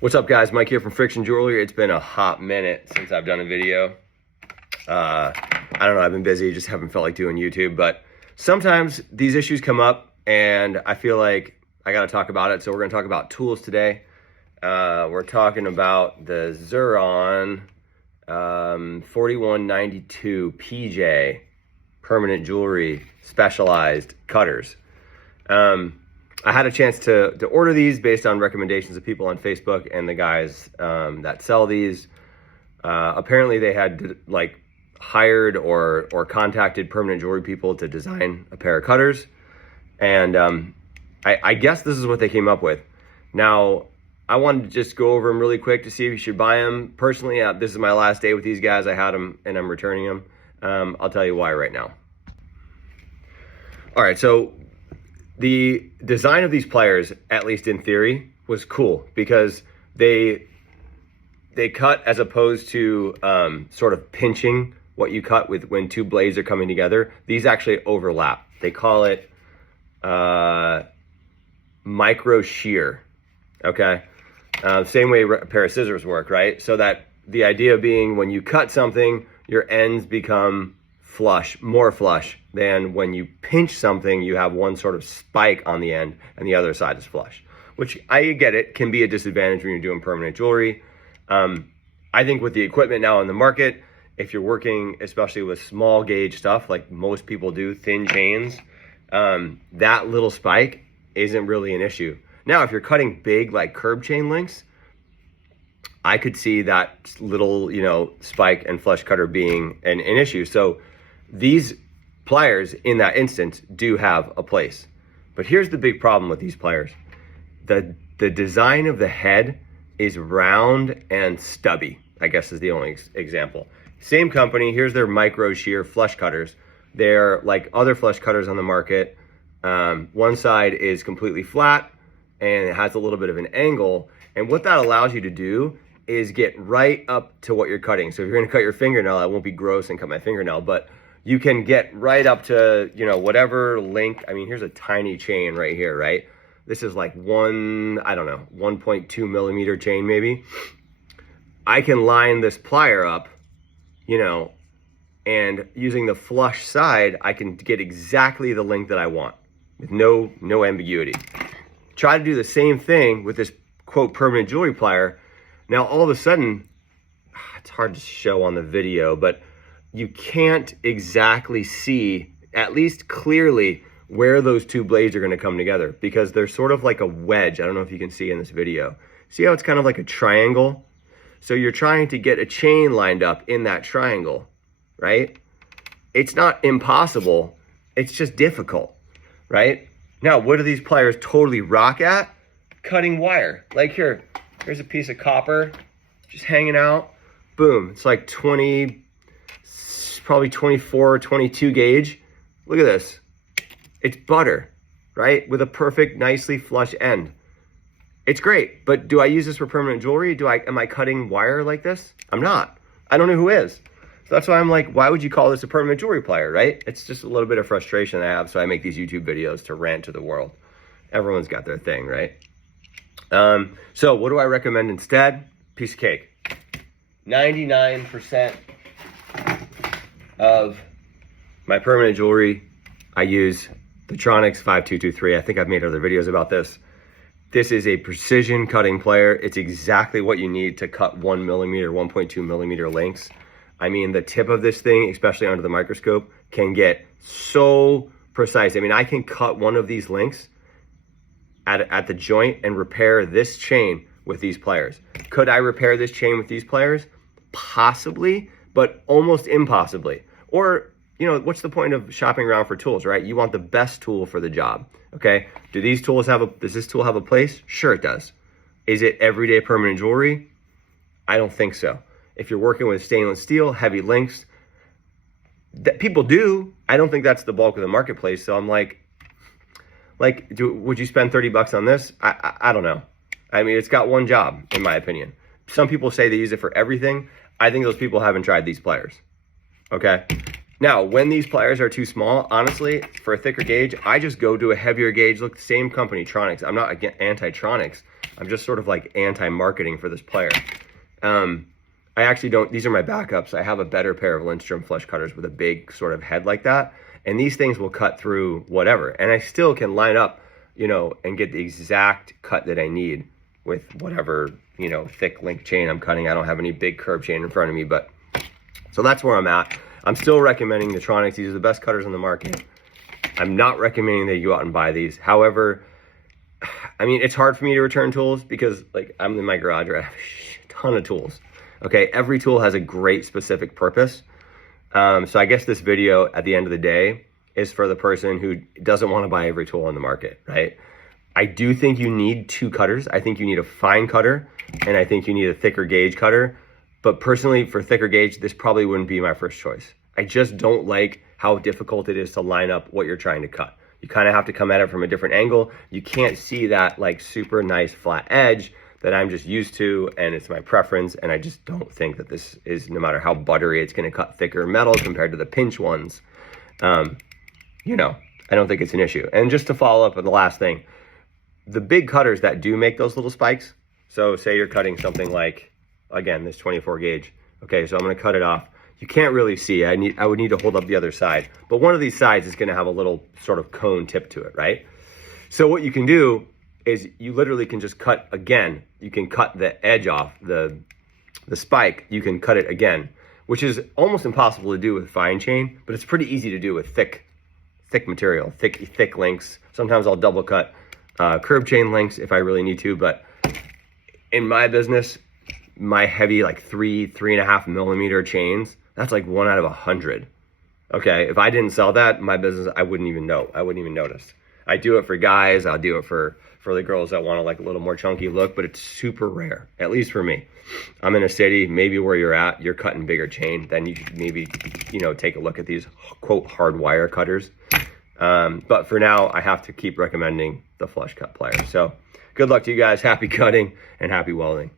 What's up, guys? Mike here from Friction Jewelry. It's been a hot minute since I've done a video. I don't know, I've been busy, just haven't felt like doing YouTube, but sometimes these issues come up and I feel like I gotta talk about it. So we're gonna talk about tools today. We're talking about the Xuron 4192 PJ permanent jewelry specialized cutters. I had a chance to order these based on recommendations of people on Facebook and the guys that sell these. Apparently they had like hired or contacted permanent jewelry people to design a pair of cutters. And I guess this is what they came up with. Now, I wanted to just go over them really quick to see if you should buy them. Personally, this is my last day with these guys. I had them and I'm returning them. I'll tell you why right now. All right, so the design of these pliers, at least in theory, was cool because they cut as opposed to sort of pinching what you cut with when two blades are coming together. These actually overlap. They call it micro shear, okay? Same way a pair of scissors work, right? So that the idea being when you cut something, your ends become flush, more flush than when you pinch something, you have one sort of spike on the end and the other side is flush, which I get it, can be a disadvantage when you're doing permanent jewelry. I think with the equipment now in the market, if you're working, especially with small gauge stuff, like most people do, thin chains, that little spike isn't really an issue. Now, if you're cutting big, like curb chain links, I could see that little, spike and flush cutter being an issue. So these pliers in that instance do have a place. But here's the big problem with these pliers. The design of the head is round and stubby, I guess is the only example. Same company, here's their micro shear flush cutters. They're like other flush cutters on the market. One side is completely flat and it has a little bit of an angle. And what that allows you to do is get right up to what you're cutting. So if you're gonna cut your fingernail, I won't be gross and cut my fingernail, but you can get right up to, whatever length. I mean, here's a tiny chain right here, right? This is like 1.2 millimeter chain maybe. I can line this plier up, and using the flush side, I can get exactly the length that I want with no ambiguity. Try to do the same thing with this quote permanent jewelry plier. Now, all of a sudden, it's hard to show on the video, but you can't exactly see, at least clearly, where those two blades are gonna come together because they're sort of like a wedge. I don't know if you can see in this video. See how it's kind of like a triangle? So you're trying to get a chain lined up in that triangle, right? It's not impossible, it's just difficult, right? Now, what do these pliers totally rock at? Cutting wire. Like here's a piece of copper just hanging out. Boom, it's like probably 24 or 22 gauge. Look at this. It's butter, right? With a perfect, nicely flush end. It's great, but do I use this for permanent jewelry? Am I cutting wire like this? I'm not. I don't know who is. So that's why I'm like, why would you call this a permanent jewelry plier, right? It's just a little bit of frustration I have, so I make these YouTube videos to rant to the world. Everyone's got their thing, right? So what do I recommend instead? Piece of cake. 99% of my permanent jewelry, I use the Tronix 5223. I think I've made other videos about this. This is a precision cutting plier. It's exactly what you need to cut 1 millimeter, 1.2 millimeter lengths. I mean, the tip of this thing, especially under the microscope, can get so precise. I mean, I can cut one of these links at the joint and repair this chain with these pliers. Could I repair this chain with these pliers? Possibly, but almost impossibly. Or, what's the point of shopping around for tools, right? You want the best tool for the job, okay? Does this tool have a place? Sure it does. Is it everyday permanent jewelry? I don't think so. If you're working with stainless steel, heavy links, that people do. I don't think that's the bulk of the marketplace. So I'm like, would you spend 30 bucks on this? I don't know. I mean, it's got one job, in my opinion. Some people say they use it for everything. I think those people haven't tried these pliers, okay? Now, when these pliers are too small, honestly, for a thicker gauge, I just go to a heavier gauge. Look, same company, Tronics. I'm not anti-Tronics. I'm just sort of like anti-marketing for this plier. I actually don't, these are my backups. I have a better pair of Lindstrom flush cutters with a big sort of head like that. And these things will cut through whatever. And I still can line up, you know, and get the exact cut that I need with whatever, you know, thick link chain I'm cutting. I don't have any big curb chain in front of me, but so that's where I'm at. I'm still recommending the Tronics. These are the best cutters on the market. I'm not recommending that you go out and buy these. However, I mean, it's hard for me to return tools because like I'm in my garage, I have a ton of tools. Okay, every tool has a great specific purpose. So I guess this video at the end of the day is for the person who doesn't want to buy every tool on the market, right? I do think you need two cutters. I think you need a fine cutter and I think you need a thicker gauge cutter. But personally, for thicker gauge, this probably wouldn't be my first choice. I just don't like how difficult it is to line up what you're trying to cut. You kind of have to come at it from a different angle. You can't see that like super nice flat edge that I'm just used to, and it's my preference, and I just don't think that this is, no matter how buttery, it's gonna cut thicker metal compared to the pinch ones. You know, I don't think it's an issue. And just to follow up on the last thing, the big cutters that do make those little spikes, so say you're cutting something like, again, this 24 gauge. Okay, so I'm gonna cut it off. You can't really see, I would need to hold up the other side, but one of these sides is gonna have a little sort of cone tip to it, right? So what you can do is you literally can just cut again. You can cut the edge off, the spike, you can cut it again, which is almost impossible to do with fine chain, but it's pretty easy to do with thick material, thick links. Sometimes I'll double cut curb chain links if I really need to, but in my business, my heavy like 3.5 millimeter chains, that's like 1 out of 100. Okay, if I didn't sell that, my business, I wouldn't even know. I wouldn't even notice. I do it for guys, I'll do it for the girls that want to like a little more chunky look, but it's super rare, at least for me. I'm in a city, maybe where you're at, you're cutting bigger chain, then you could maybe, you know, take a look at these quote hard wire cutters. But for now, I have to keep recommending the flush cut pliers. So good luck to you guys, happy cutting and happy welding.